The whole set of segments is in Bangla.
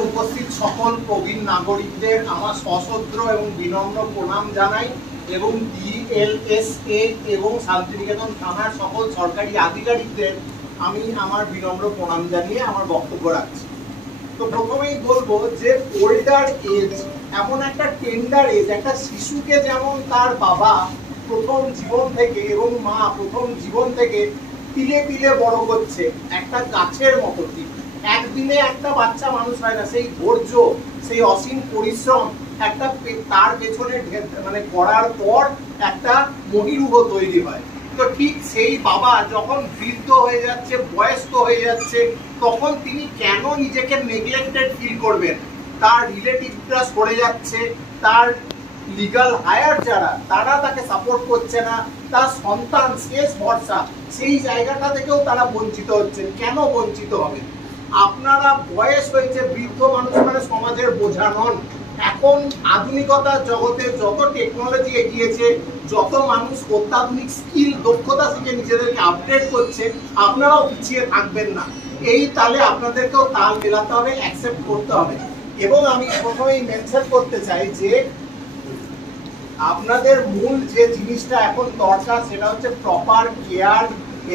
উপস্থিত সকল প্রবীণ নাগরিকদের আমার সশ্রদ্ধ এবং বিনম্র প্রণাম জানাই এবং ডিএলএসএ এবং শান্তিনিকেতন থানার সকল সরকারি আধিকারিকদের আমি আমার বিনম্র প্রণাম জানিয়ে আমার বক্তব্য রাখছি। তো প্রথমেই বলবো যে ওল্ডার এজ এমন একটা টেন্ডার এজ, একটা শিশুকে যেমন তার বাবা প্রথম জীবন থেকে এবং মা প্রথম জীবন থেকে তিলে তিলে বড় করছে, একটা গাছের মতো। ঠিক একদিনে একটা বাচ্চা মানুষ হয় না, সেই ধৈর্য, সেই অসীম পরিশ্রম একটা তার পেছনে মানে করার পর একটা মহিরুহ তৈরি হয়। তো ঠিক সেই বাবা যখন বৃদ্ধ হয়ে যাচ্ছে, বয়স্ক হয়ে যাচ্ছে, তখন তিনি কেন নিজেকে নেগলেক্টেড ফিল করবেন? তার রিলেটিভরা সরে যাচ্ছে, তার লিগাল হায়ার যারা তারা তাকে সাপোর্ট করছে না, তার সন্তান শেষ ভরসা, সেই জায়গাটা থেকেও তারা বঞ্চিত হচ্ছেন। কেন বঞ্চিত হবে? আপনারা বয়স হয়েছে, বৃদ্ধ মানুষ মানে সমাজের বোঝা নন। এখন আধুনিকতার জগতে যত টেকনোলজি এগিয়েছে, যত মানুষ অত্যাধুনিক স্কিল দক্ষতা শিখে নিজেদেরকে আপডেট করছে, আপনারাও পিছিয়ে থাকবেন না। এই তালে আপনাদেরকেও তাল মেলাতে হবে, অ্যাকসেপ্ট করতে হবে। এবং আমি প্রথমেই মেনশন করতে চাই যে আপনাদের মূল যে জিনিসটা এখন দরকার সেটা হচ্ছে প্রপার কেয়ার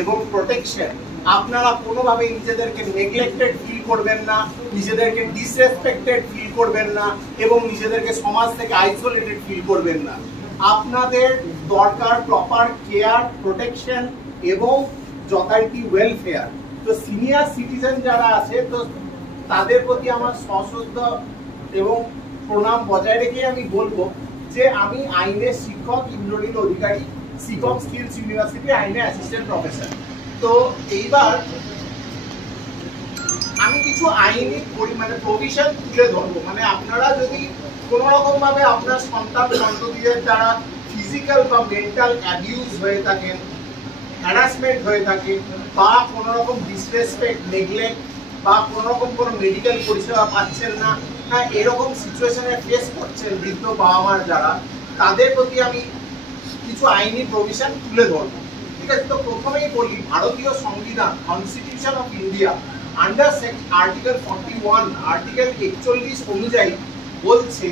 এবং প্রোটেকশন। আপনারা কোনোভাবেই নিজেদেরকে নেগলেক্টেড ফিল করবেন না, নিজেদেরকে ডিসরেসপেক্টেড ফিল করবেন না এবং নিজেদেরকে সমাজ থেকে আইসোলেটেড ফিল করবেন না। আপনাদের দরকার প্রপার কেয়ার, প্রোটেকশন এবং যথারীতি ওয়েলফেয়ার। তো সিনিয়র সিটিজেন যারা আছে, তো তাদের প্রতি আমার সশ্রদ্ধ এবং প্রণাম বজায় রেখে আমি বলবো যে আমি আইনের শিক্ষক, ইন্দ্রনীল অধিকারী, শিক্ষক স্কিলস ইউনিভার্সিটি আইনে অ্যাসিস্ট্যান্ট প্রফেসর। তো এইবার আমি কিছু আইনি প্রভিশন তুলে ধরবো। মানে আপনারা যদি কোনো রকম ভাবে আপনার সন্তান সন্ততিদের দ্বারা ফিজিক্যাল বা মেন্টাল অ্যাবিউজ হয়ে থাকেন, হ্যারাসমেন্ট হয়ে থাকে, বা কোনো রকম ডিসরেসপেক্ট, নেগলেক্ট বা কোনো রকম কোনো মেডিকেল পরিষেবা পাচ্ছেন না, হ্যাঁ এরকম সিচুয়েশনে ফেস করছেন বৃদ্ধ বাবা মার যারা, তাদের প্রতি আমি কিছু আইনি প্রভিশন তুলে ধরবো। ঠিক আছে, তো প্রথমেই বলি ভারতীয় সংবিধান, constitution of India under article 41, article 41 অনুযায়ী বলছে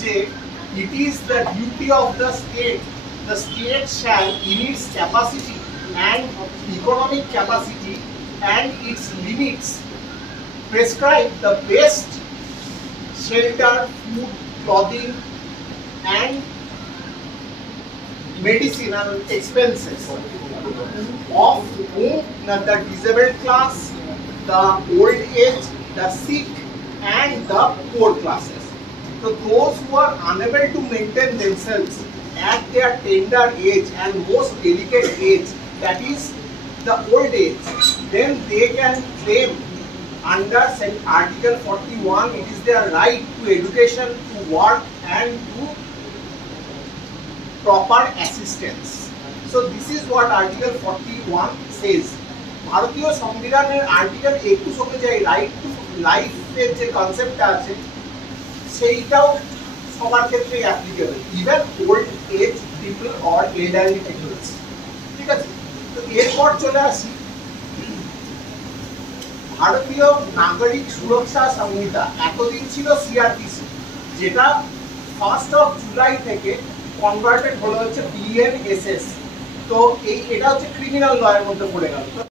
যে it is the duty of the state shall in it's capacity and economic capacity and its limits prescribe the best shelter, food, clothing and medicinal expenses of whom the disabled class, the old age, the sick and the poor classes. So those who are unable to maintain themselves at their tender age and most delicate age, that is the old age, then they can claim under article 41. It is their right to education, to work and to proper assistance. So this is what article 41 says. ভারতীয় সংবিধানের আর্টিকেল 21 অনুযায়ী রাইট টু লাইফের যে কনসেপ্টটা আছে সেইটাও সবার ক্ষেত্রে applicable, even old age people or elderly peoples. ঠিক আছে, তো এরপর চলে আসি ভারতীয় নাগরিক সুরক্ষা সংহিতা, এতদিন ছিল সিআরপিসি, যেটা 1 জুলাই থেকে কনভার্টেড হলো হচ্ছে বিএনএসএস। তো এটা হচ্ছে ক্রিমিনাল লয়ের মধ্যে পড়ে গেল।